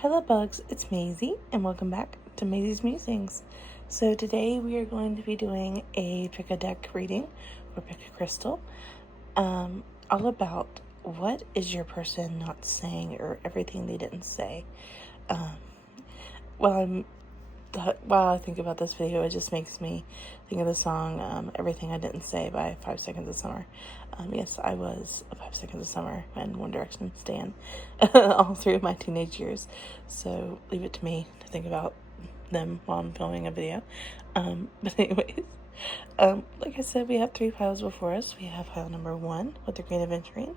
Hello bugs, it's Maisie and welcome back to Maisie's Musings. So today we are going to be doing a pick a deck reading or pick a crystal, all about what is your person not saying or everything they didn't say. While I think about this video, it just makes me think of the song Everything I Didn't Say by 5 Seconds of Summer. Yes, I was a 5 Seconds of Summer and One Direction stan all through my teenage years. So leave it to me to think about them while I'm filming a video. But anyways, like I said, we have 3 piles before us. We have pile number 1 with the Green Aventurine,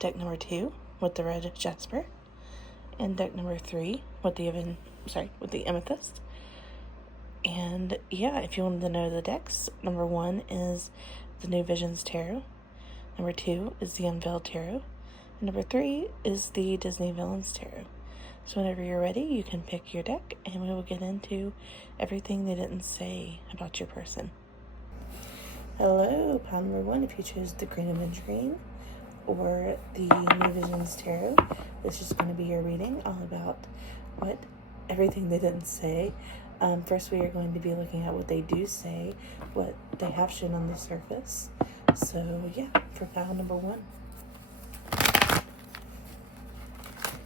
deck number 2 with the Red Jasper, and deck number 3 with the Amethyst. And yeah, if you wanted to know the decks, number 1 is the New Visions Tarot, number 2 is the Unveiled Tarot, and number 3 is the Disney Villains Tarot. So whenever you're ready, you can pick your deck and we will get into everything they didn't say about your person. Hello, pile number 1, if you chose the Green Aventurine or the New Visions Tarot, this is going to be your reading all about everything they didn't say. First, we are going to be looking at what they do say, what they have shown on the surface. So yeah, for pile number 1,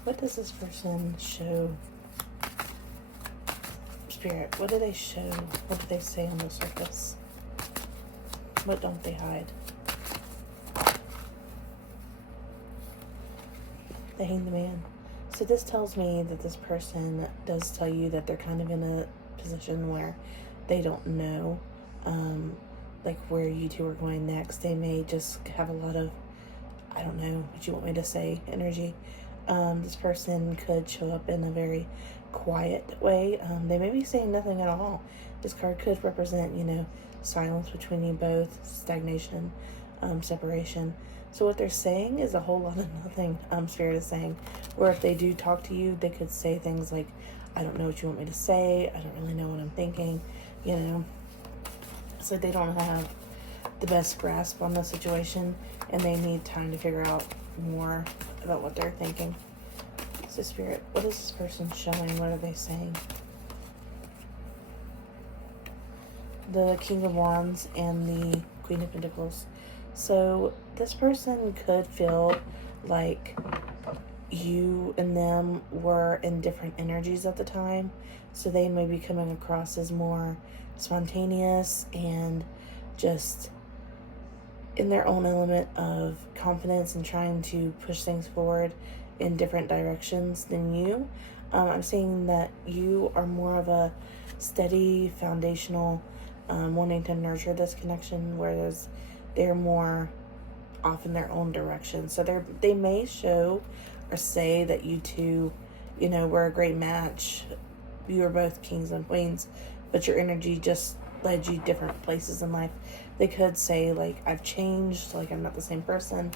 what does this person show? Spirit, what do they show? What do they say on the surface? What don't they hide? The Hanged Man. So this tells me that this person does tell you that they're kind of in a position where they don't know, like where you two are going next. They may just have a lot of, I don't know what you want me to say, energy. This person could show up in a very quiet way. They may be saying nothing at all. This card could represent, silence between you both, stagnation, separation. So what they're saying is a whole lot of nothing, Spirit is saying. Or if they do talk to you, they could say things like, I don't know what you want me to say, I don't really know what I'm thinking, So they don't have the best grasp on the situation, and they need time to figure out more about what they're thinking. So Spirit, what is this person showing? What are they saying? The King of Wands and the Queen of Pentacles. So this person could feel like you and them were in different energies at the time. So they may be coming across as more spontaneous and just in their own element of confidence and trying to push things forward in different directions than you. I'm seeing that you are more of a steady, foundational, wanting to nurture this connection, whereas they're more off in their own direction. So they may show or say that you two, were a great match. You were both kings and queens, but your energy just led you different places in life. They could say, like, I've changed, like, I'm not the same person.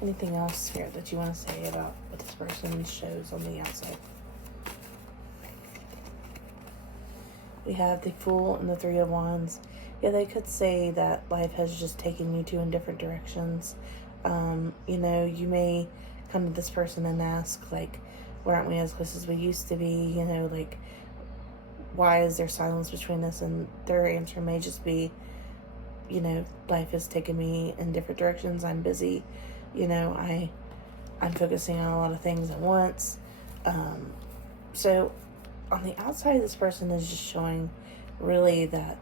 Anything else here that you want to say about what this person shows on the outside? We have the Fool and the Three of Wands. Yeah, they could say that life has just taken you two in different directions. You may come to this person and ask, like, why aren't we as close as we used to be? Like, why is there silence between us? And their answer may just be, life has taken me in different directions. I'm busy. I'm focusing on a lot of things at once. So on the outside, this person is just showing really that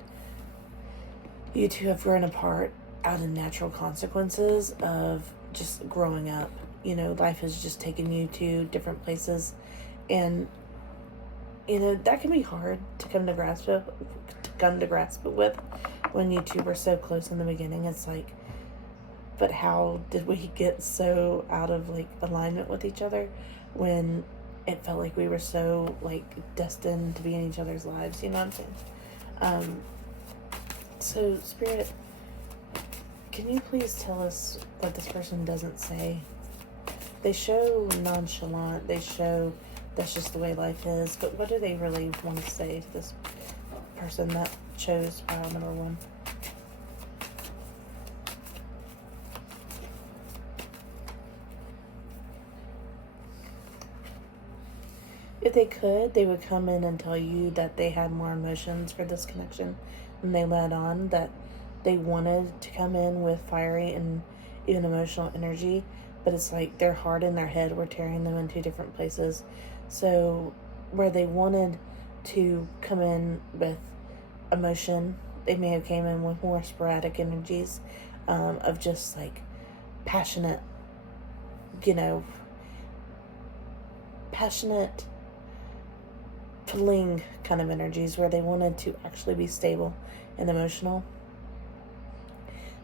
you two have grown apart out of natural consequences of just growing up. Life has just taken you to different places, and that can be hard to come to grasp it with when you two were so close in the beginning. It's like, but how did we get so out of alignment with each other when it felt like we were so destined to be in each other's lives? You know what I'm saying? So Spirit, can you please tell us what this person doesn't say? They show nonchalant. They show that's just the way life is. But what do they really want to say to this person that chose pile number 1? If they could, they would come in and tell you that they had more emotions for this connection than they let on, that they wanted to come in with fiery and even emotional energy, but it's like their heart and their head were tearing them in two different places. So where they wanted to come in with emotion, they may have came in with more sporadic energies, of just like passionate, you know, passionate fling kind of energies where they wanted to actually be stable and emotional.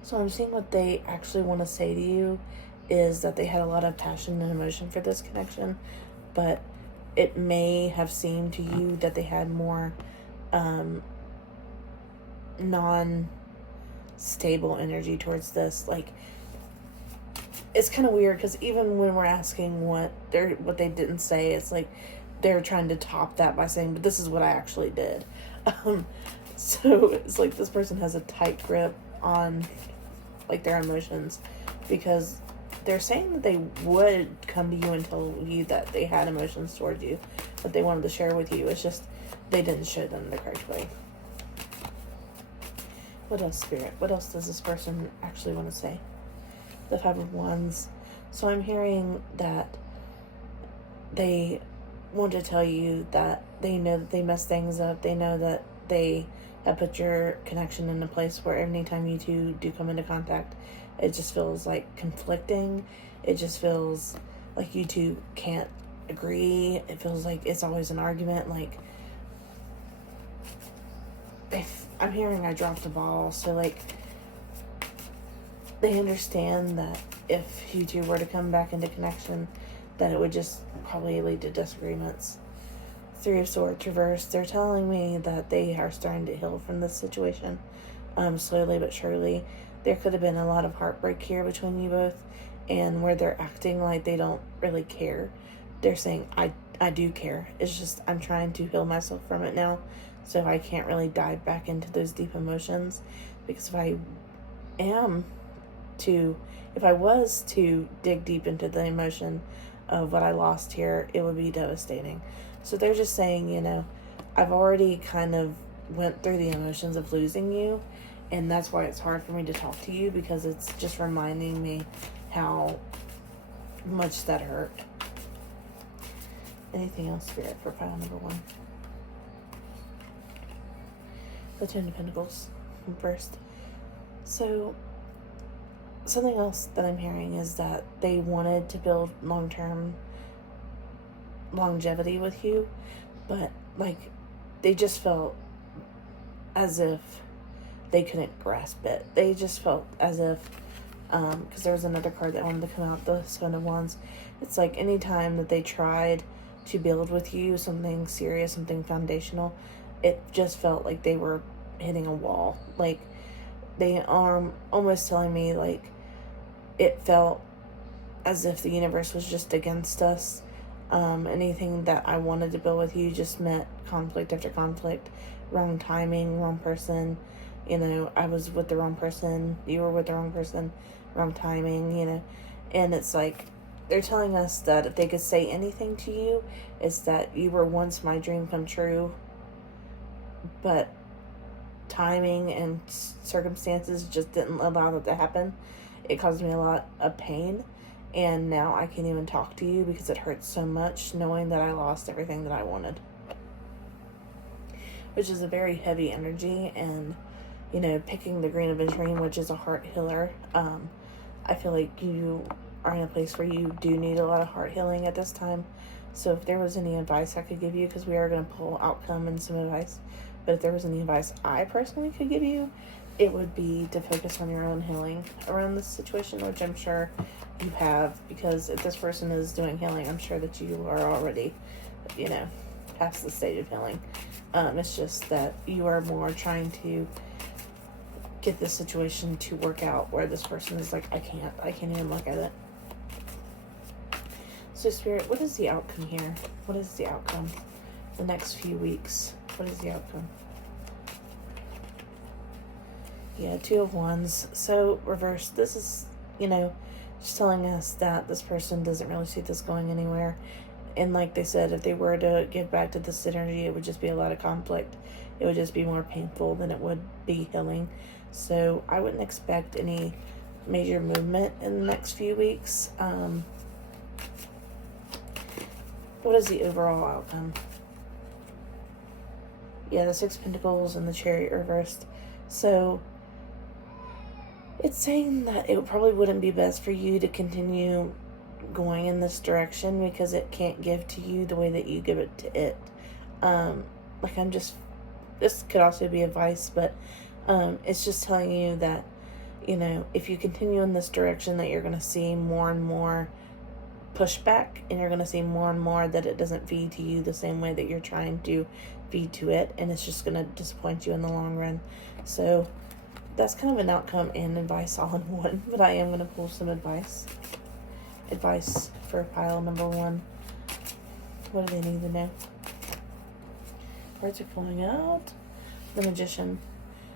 So I'm seeing what they actually want to say to you is that they had a lot of passion and emotion for this connection, but it may have seemed to you that they had more non-stable energy towards this. Like, it's kind of weird because even when we're asking what they didn't say, it's like they're trying to top that by saying, but this is what I actually did. So it's like this person has a tight grip on like their emotions, because they're saying that they would come to you and tell you that they had emotions towards you, that they wanted to share with you. It's just they didn't show them the correct way. What else, Spirit? What else does this person actually want to say? The Five of Wands. So I'm hearing that they want to tell you that they know that they messed things up. They know that they have put your connection in a place where anytime you two do come into contact, it just feels like conflicting. It just feels like you two can't agree. It feels like it's always an argument. Like, if I'm hearing I dropped the ball, so like they understand that if you two were to come back into connection, that it would just probably lead to disagreements. Three of Swords reversed. They're telling me that they are starting to heal from this situation, slowly but surely. There could have been a lot of heartbreak here between you both, and where they're acting like they don't really care, they're saying, I do care. It's just I'm trying to heal myself from it now, so I can't really dive back into those deep emotions, because if I was to dig deep into the emotion of what I lost here, it would be devastating. So they're just saying, I've already kind of went through the emotions of losing you, and that's why it's hard for me to talk to you, because it's just reminding me how much that hurt. Anything else, Spirit, for pile number 1? The Ten of Pentacles first. So something else that I'm hearing is that they wanted to build long-term longevity with you, but like they just felt as if they couldn't grasp it. They just felt as if because there was another card that wanted to come out, the Seven of Wands. It's like anytime that they tried to build with you something serious, something foundational, it just felt like they were hitting a wall. Like they are almost telling me like it felt as if the universe was just against us. Anything that I wanted to build with you just meant conflict after conflict, wrong timing, wrong person. I was with the wrong person, you were with the wrong person, wrong timing, and it's like they're telling us that if they could say anything to you, it's that you were once my dream come true, but timing and circumstances just didn't allow that to happen. It caused me a lot of pain, and now I can't even talk to you because it hurts so much knowing that I lost everything that I wanted, which is a very heavy energy. And picking the Green of Venturine, which is a heart healer, I feel like you are in a place where you do need a lot of heart healing at this time. So if there was any advice I could give you, because we are going to pull outcome and some advice, but if there was any advice I personally could give you, it would be to focus on your own healing around this situation, which I'm sure you have, because if this person is doing healing, I'm sure that you are already, past the state of healing. It's just that you are more trying to get this situation to work out, where this person is like, I can't even look at it. So Spirit, what is the outcome here? What is the outcome? The next few weeks, what is the outcome? Yeah, Two of Wands. So reverse. This is, just telling us that this person doesn't really see this going anywhere. And like they said, if they were to give back to this energy, it would just be a lot of conflict. It would just be more painful than it would be healing. So I wouldn't expect any major movement in the next few weeks. What is the overall outcome? Yeah, the Six of Pentacles and the Chariot reversed. So it's saying that it probably wouldn't be best for you to continue going in this direction because it can't give to you the way that you give it to it. This could also be advice, but it's just telling you that, if you continue in this direction, that you're going to see more and more pushback, and you're going to see more and more that it doesn't feed to you the same way that you're trying to feed to it, and it's just going to disappoint you in the long run. So that's kind of an outcome and advice all in one, but I am going to pull some advice for pile number 1. What do they need to know? Cards are flowing out. The Magician.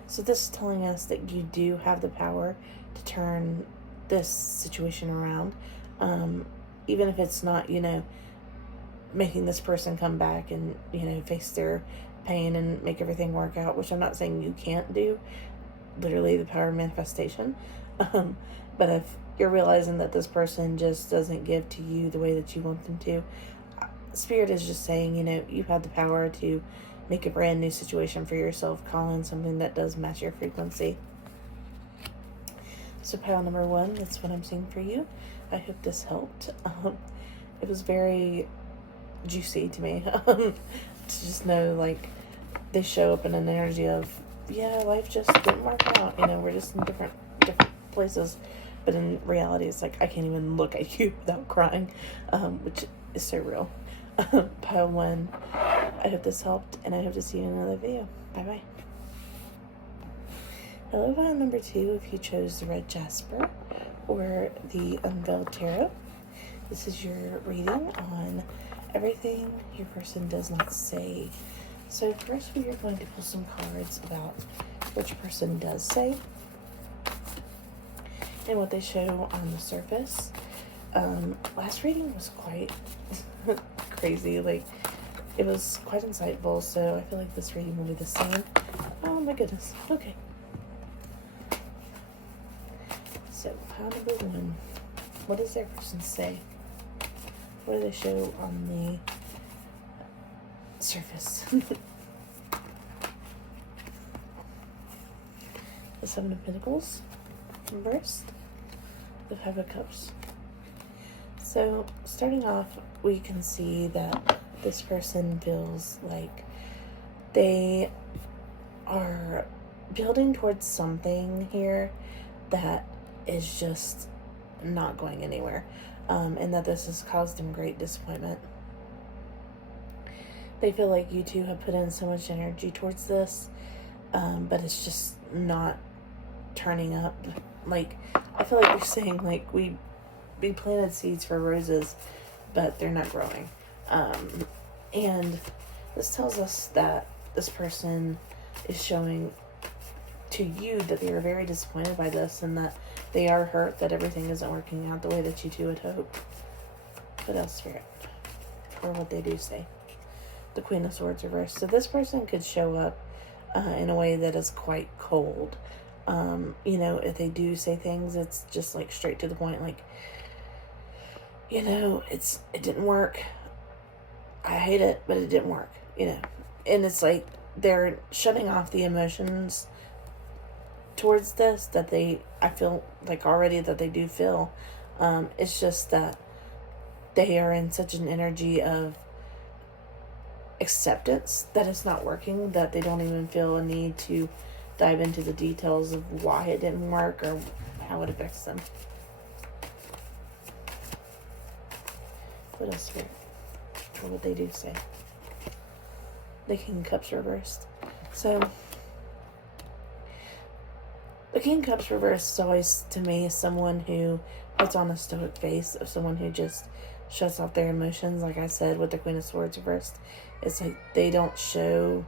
So this is telling us that you do have the power to turn this situation around. Even if it's not, making this person come back and, face their pain and make everything work out, which I'm not saying you can't do. Literally the power of manifestation. But if you're realizing that this person just doesn't give to you the way that you want them to, Spirit is just saying, you have the power to make a brand new situation for yourself, call in something that does match your frequency. So pile number 1, that's what I'm seeing for you. I hope this helped. It was very juicy to me to just know, like, they show up in an energy of, yeah, life just didn't work out. We're just in different places. But in reality, it's like, I can't even look at you without crying, which is so real. Pile 1, I hope this helped, and I hope to see you in another video. Bye-bye. Hello, pile number 2, if you chose the Red Jasper or the Unveiled Tarot. This is your reading on everything your person does not say. So first we are going to pull some cards about what your person does say and what they show on the surface. Last reading was quite crazy. Like, it was quite insightful, so I feel like this reading will be the same. Oh my goodness. Okay. So, pile number 1. What does their person say? What do they show on the surface? The Seven of Pentacles reversed. The Five of Cups. So, starting off, we can see that this person feels like they are building towards something here that is just not going anywhere, and that this has caused them great disappointment. They feel like you two have put in so much energy towards this, but it's just not turning up. Like, I feel like they're saying, like, we planted seeds for roses, but they're not growing. And this tells us that this person is showing to you that they are very disappointed by this, and that they are hurt that everything isn't working out the way that you two would hope. What else, Spirit? Or what they do say. The Queen of Swords reversed. So this person could show up in a way that is quite cold. If they do say things, it's just like straight to the point. Like, it didn't work. I hate it, but it didn't work. And it's like they're shutting off the emotions towards this that I feel like already that they do feel. It's just that they are in such an energy of acceptance that it's not working, that they don't even feel a need to dive into the details of why it didn't work or how it affects them. What else here? Or what they do say. The King of Cups reversed. So, the King of Cups reversed is always, to me, someone who puts on a stoic face, of someone who just shuts off their emotions. Like I said, with the Queen of Swords reversed, it's like they don't show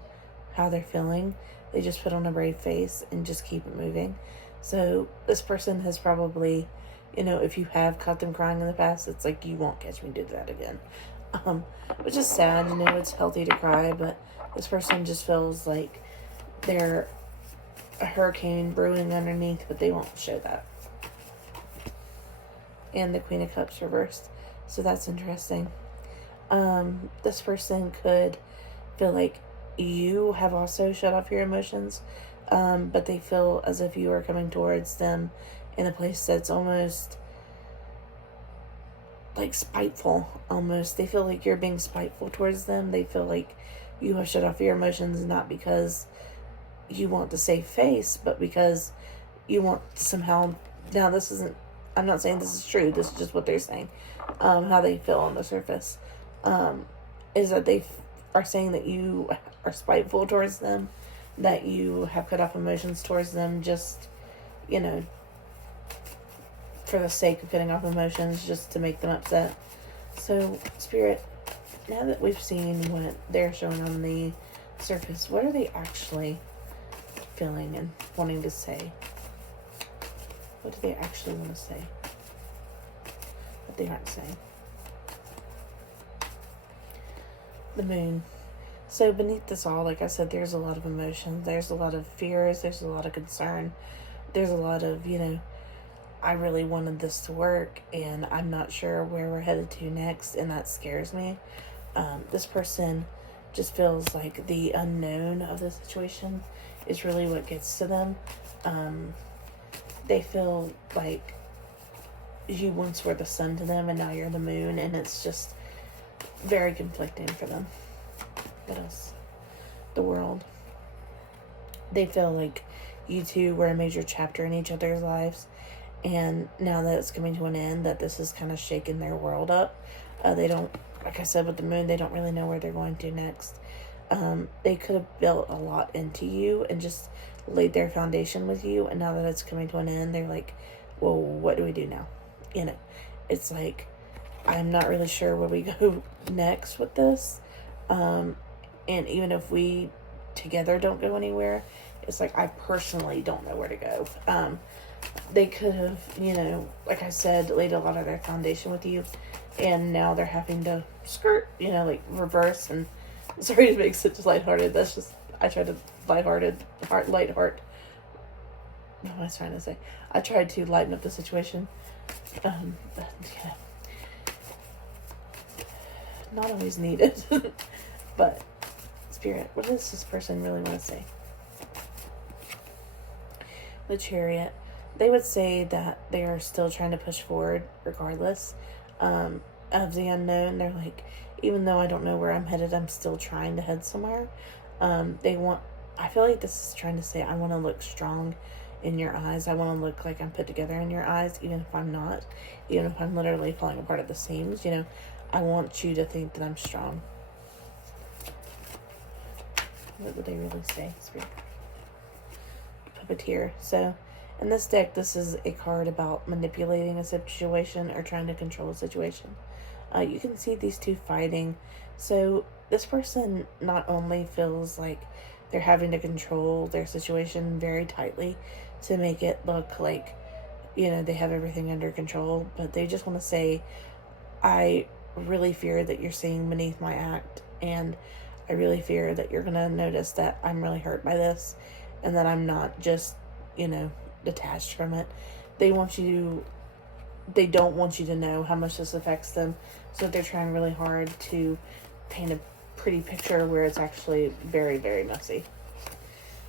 how they're feeling. They just put on a brave face and just keep it moving. So this person has probably, if you have caught them crying in the past, it's like, you won't catch me do that again. which is sad. It's healthy to cry, but this person just feels like they're a hurricane brewing underneath, but they won't show that. And the Queen of Cups reversed, so that's interesting. This person could feel like you have also shut off your emotions, but they feel as if you are coming towards them in a place that's almost like spiteful. Almost, they feel like you're being spiteful towards them. They feel like you have shut off your emotions, not because you want to save face, but because you want somehow. Now, this isn't, I'm not saying this is true, this is just what they're saying, how they feel on the surface, is that they are saying that you are spiteful towards them, that you have cut off emotions towards them, just, for the sake of cutting off emotions, just to make them upset. So, Spirit, now that we've seen what they're showing on the surface, what are they actually feeling and wanting to say? What do they actually want to say that they aren't saying? The Moon. So beneath this all, like I said, there's a lot of emotions. There's a lot of fears. There's a lot of concern. There's a lot of, I really wanted this to work, and I'm not sure where we're headed to next, and that scares me. This person just feels like the unknown of the situation is really what gets to them. They feel like you once were the sun to them, and now you're the moon, and it's just very conflicting for them. What else? The World. They feel like you two were a major chapter in each other's lives, and now that it's coming to an end, that this has kind of shaken their world up. They don't, like I said with the Moon, they don't really know where they're going to next. They could have built a lot into you and just laid their foundation with you, and now that it's coming to an end, they're like, well, what do we do now? It's like, I'm not really sure where we go next with this. And even if we together don't go anywhere, it's like, I personally don't know where to go. They could have, like I said, laid a lot of their foundation with you, and now they're having to skirt, reverse. And sorry to make such lighthearted. That's just, I tried to light heart. What am I trying to say? I tried to lighten up the situation. But yeah, not always needed. But Spirit, what does this person really want to say? The Chariot. They would say that they are still trying to push forward regardless of the unknown. They're like, even though I don't know where I'm headed, I'm still trying to head somewhere. I feel like this is trying to say, I want to look strong in your eyes. I want to look like I'm put together in your eyes, even if I'm not. Even if I'm literally falling apart at the seams, I want you to think that I'm strong. What would they really say, Spirit? Puppeteer. So, in this deck, this is a card about manipulating a situation or trying to control a situation. You can see these two fighting. So, this person not only feels like they're having to control their situation very tightly to make it look like, they have everything under control, but they just want to say, I really fear that you're seeing beneath my act, and I really fear that you're going to notice that I'm really hurt by this, and that I'm not just, detached from it. They don't want you to know how much this affects them, so they're trying really hard to paint a pretty picture where it's actually very, very messy.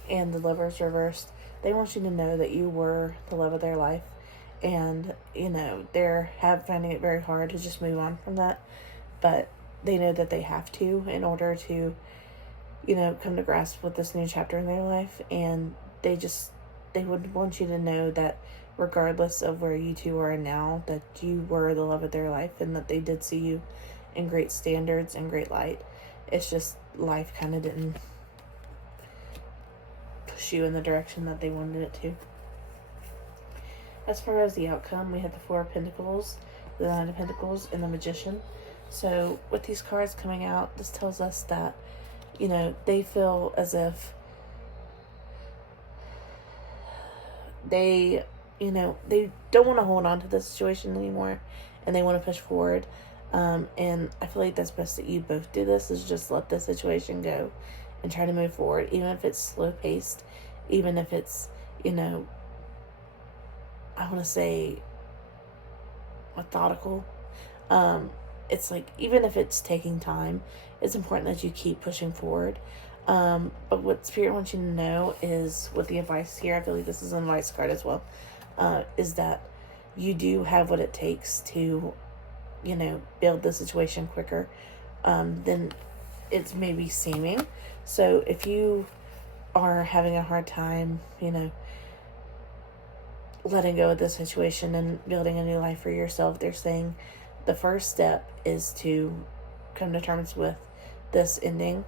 And the Lovers reversed. They want you to know that you were the love of their life, and they're finding it very hard to just move on from that, but they know that they have to in order to come to grasp with this new chapter in their life. And they would want you to know that regardless of where you two are now, that you were the love of their life, and that they did see you in great standards and great light. It's just life kind of didn't push you in the direction that they wanted it to. As far as the outcome, we had the Four of Pentacles, the Nine of Pentacles, and the Magician. So with these cards coming out, this tells us that, they feel as if they don't want to hold on to the situation anymore, and they want to push forward. And I feel like that's best that you both do this, is just let the situation go and try to move forward, even if it's slow paced, even if it's, I want to say methodical. It's like, even if it's taking time, it's important that you keep pushing forward. But what Spirit wants you to know is, with the advice here, I feel like this is an advice card as well, is that you do have what it takes to, build the situation quicker than it's maybe seeming. So if you are having a hard time, letting go of the situation and building a new life for yourself, they're saying the first step is to come to terms with this ending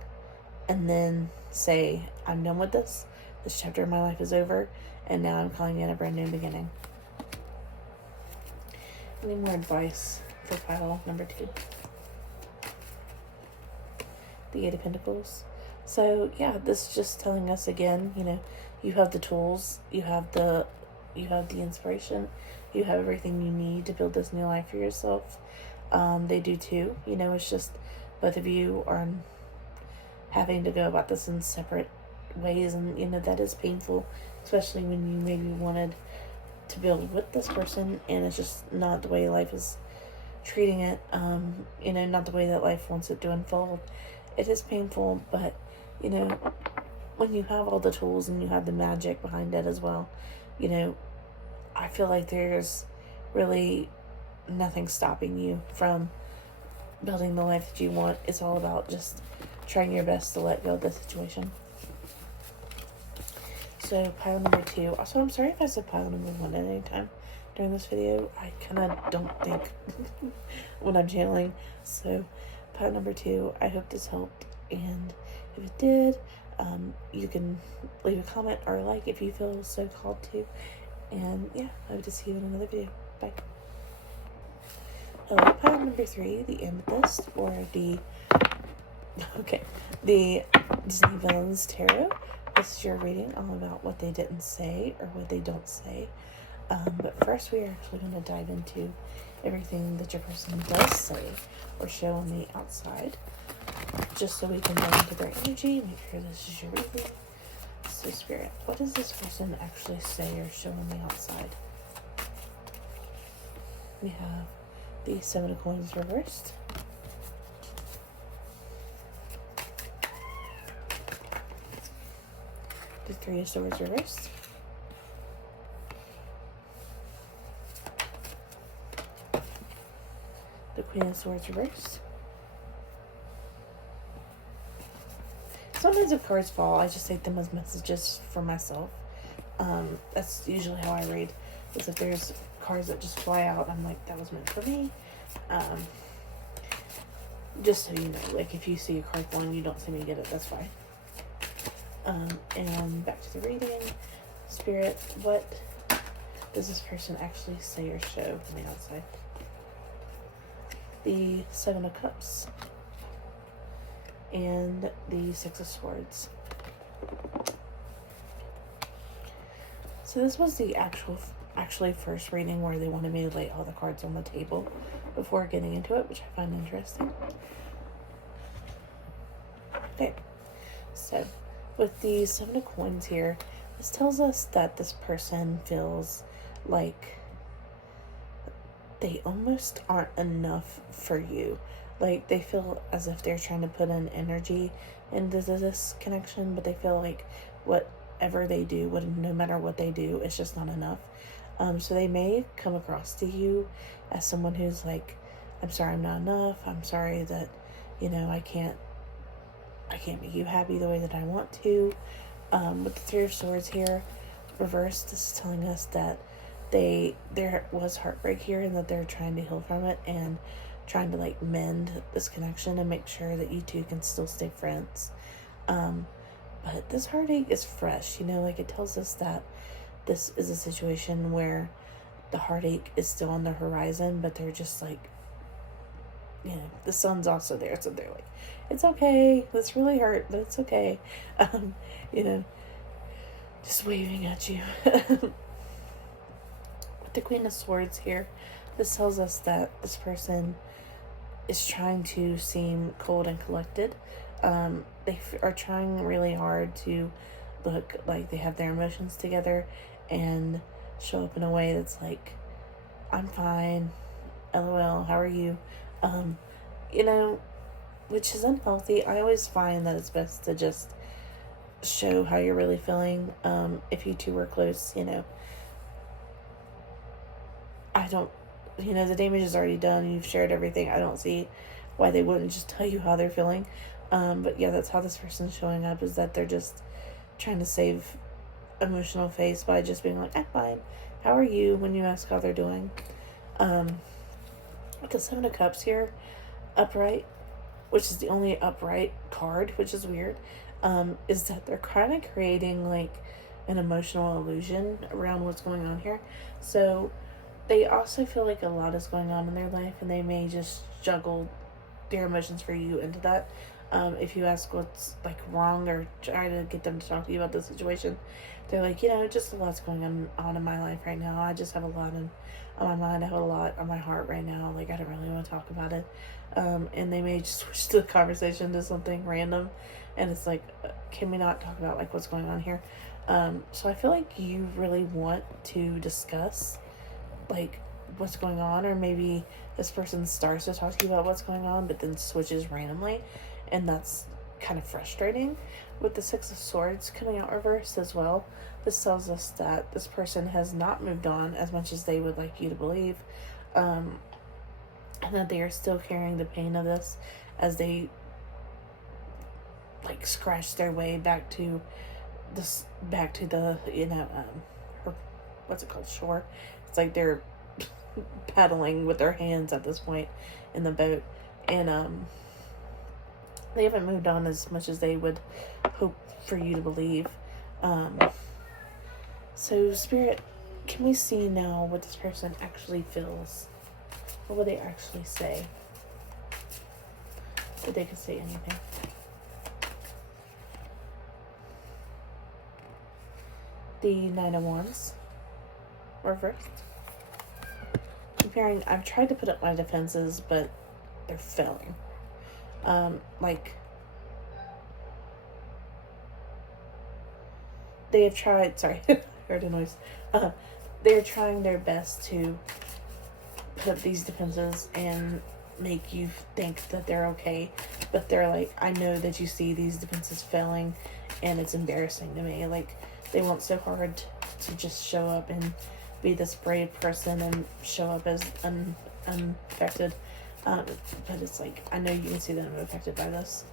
and then say, I'm done with this. This chapter of my life is over, and now I'm calling in a brand new beginning. Any more advice for pile number 2? The Eight of Pentacles. So yeah, this is just telling us again, you have the tools, you have the inspiration, you have everything you need to build this new life for yourself. They do too. It's just both of you are having to go about this in separate ways, and that is painful, especially when you maybe wanted to build with this person and it's just not the way life is treating it, not the way that life wants it to unfold. It is painful, but when you have all the tools and you have the magic behind it as well, I feel like there's really nothing stopping you from building the life that you want. It's all about just trying your best to let go of the situation. So pile number 2. Also, I'm sorry if I said pile number 1 at any time during this video. I kind of don't think when I'm channeling. So pile number 2, I hope this helped. And if it did, you can leave a comment or a like if you feel so called to. And yeah, I hope to see you in another video. Bye. Hello, pile number 3, the Amethyst, or the Disney Villains Tarot. This is your reading all about what they didn't say or what they don't say. But first, we are actually going to dive into everything that your person does say or show on the outside, just so we can dive into their energy, make sure this is your reading. So, Spirit, what does this person actually say or show on the outside? We have the 7 of Coins reversed, the 3 of Swords reversed, the Queen of Swords reversed. Sometimes if cards fall, I just take them as messages for myself. That's usually how I read, is if there's cards that just fly out, I'm like, that was meant for me. Just so you know, like, if you see a card falling, you don't see me get it, that's fine. And back to the reading. Spirit, what does this person actually say or show from the outside? The 7 of Cups and the 6 of Swords. So this was the actually first reading where they wanted me to lay all the cards on the table before getting into it, which I find interesting. Okay, so with the 7 of Coins here, this tells us that this person feels like they almost aren't enough for you. Like, they feel as if they're trying to put in energy into this connection, but they feel like whatever they do, no matter what they do, it's just not enough. So they may come across to you as someone who's like, I'm sorry I'm not enough. I'm sorry that, I can't make you happy the way that I want to. With the 3 of Swords here, reversed, this is telling us that there was heartbreak here and that they're trying to heal from it and trying to mend this connection and make sure that you two can still stay friends. But this heartache is fresh, it tells us that this is a situation where the heartache is still on the horizon, but they're just the sun's also there, so they're like, it's okay, this really hurt, but it's okay. Just waving at you. With the Queen of Swords here, this tells us that this person is trying to seem cold and collected. They are trying really hard to look like they have their emotions together and show up in a way that's like, I'm fine, LOL, how are you? Um, you know, which is unhealthy. I always find that it's best to just show how you're really feeling. If you two were close, I don't, the damage is already done. You've shared everything. I don't see why they wouldn't just tell you how they're feeling. But yeah, that's how this person's showing up, is that they're just trying to save emotional face by just being like, I'm fine. How are you? When you ask how they're doing. The Seven of Cups here, upright, which is the only upright card, which is weird, is that they're kind of creating like an emotional illusion around what's going on here. So they also feel like a lot is going on in their life, and they may just juggle their emotions for you into that. If you ask what's like wrong or try to get them to talk to you about the situation, they're like, just a lot's going on in my life right now. I just have a lot on my mind. I have a lot on my heart right now. Like, I don't really want to talk about it. And they may just switch the conversation to something random, and it's like, can we not talk about like what's going on here? So I feel like you really want to discuss like what's going on, or maybe this person starts to talk to you about what's going on but then switches randomly, and that's kind of frustrating. With the Six of Swords coming out reversed as well, this tells us that this person has not moved on as much as they would like you to believe, and that they are still carrying the pain of this as they like scratch their way back to the what's it called, shore. It's like they're paddling with their hands at this point in the boat, and they haven't moved on as much as they would hope for you to believe. So Spirit, can we see now what this person actually feels? What would they actually say? If they could say anything. The Nine of Wands reversed. Comparing, I've tried to put up my defenses, but they're failing. They have tried, sorry, I heard a noise. They're trying their best to put up these defenses and make you think that they're okay, but they're like, I know that you see these defenses failing, and it's embarrassing to me. Like, they want so hard to just show up and be this brave person and show up as unaffected, but it's like, I know you can see that I'm affected by this.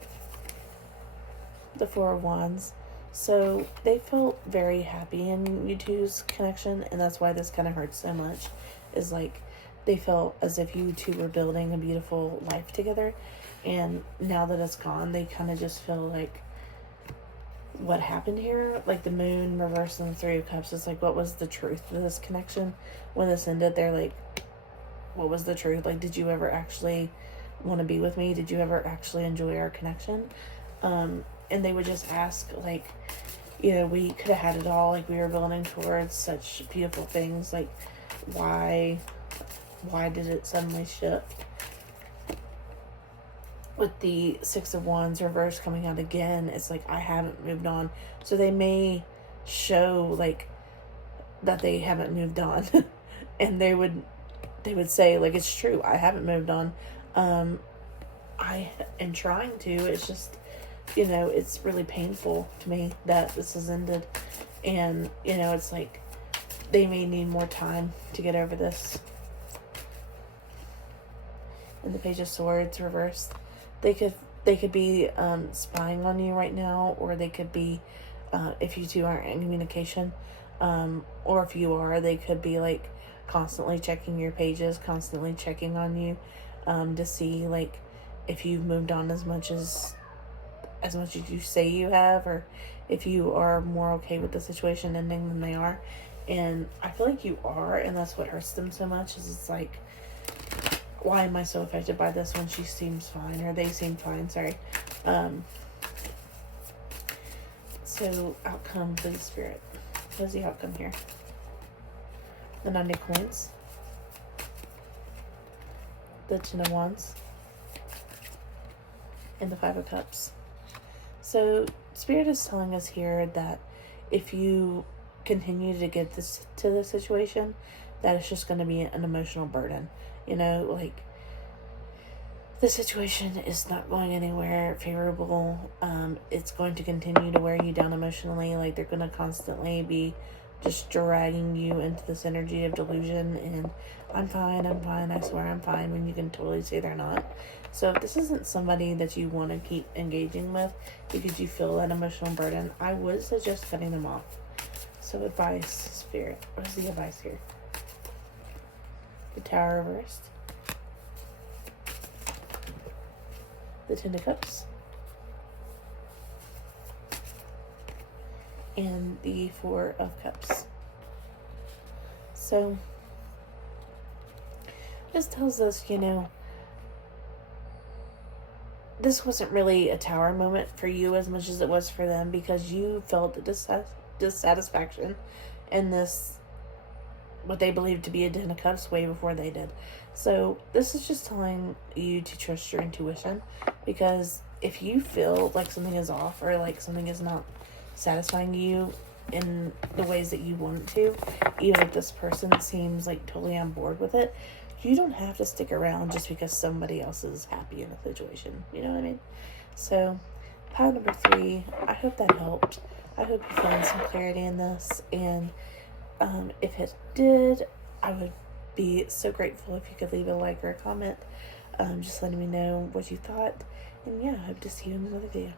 The Four of Wands. So they felt very happy in you two's connection, and that's why this kind of hurts so much, is like they felt as if you two were building a beautiful life together, and now that it's gone, they kind of just feel like, what happened here? Like the Moon reversed and the Three of Cups is like, what was the truth of this connection? When this ended, they're like, what was the truth? Like, did you ever actually want to be with me? Did you ever actually enjoy our connection? And they would just ask, like, we could have had it all. Like, we were building towards such beautiful things. Like, why did it suddenly shift? With the Six of Wands reverse coming out again, it's like, I haven't moved on. So they may show like that they haven't moved on, and they would say like, it's true, I haven't moved on. I am trying to. It's just, it's really painful to me that this has ended, and it's like they may need more time to get over this. And the Page of Swords reversed. They could be spying on you right now, or they could be, if you two aren't in communication, or if you are, they could be like constantly checking your pages, constantly checking on you, to see like if you've moved on as much as you say you have, or if you are more okay with the situation ending than they are. And I feel like you are, and that's what hurts them so much, is it's like, why am I so affected by this when she seems fine, or they seem fine, sorry. So outcome for the Spirit. What's the outcome here? The Nine of Coins. The Ten of Wands. and the Five of Cups. So Spirit is telling us here that if you continue to get this to the situation, that it's just going to be an emotional burden. You know, like, the situation is not going anywhere favorable. It's going to continue to wear you down emotionally. Like, they're going to constantly be just dragging you into this energy of delusion and I'm fine, I swear I'm fine, when you can totally say they're not. So if this isn't somebody that you want to keep engaging with because you feel that emotional burden, I would suggest cutting them off. So advice, Spirit. What is the advice here? The Tower reversed. The Ten of Cups. And the Four of Cups. So this tells us, you know, this wasn't really a tower moment for you as much as it was for them, because you felt dissatisfaction in this, what they believed to be a Ten of Cups, way before they did. So this is just telling you to trust your intuition, because if you feel like something is off or like something is not satisfying you in the ways that you want it to, even if this person seems like totally on board with it, you don't have to stick around just because somebody else is happy in the situation. You know what I mean? So, pile number 3, I hope that helped. I hope you found some clarity in this, and if it did, I would be so grateful if you could leave a like or a comment, just letting me know what you thought. And yeah, I hope to see you in another video.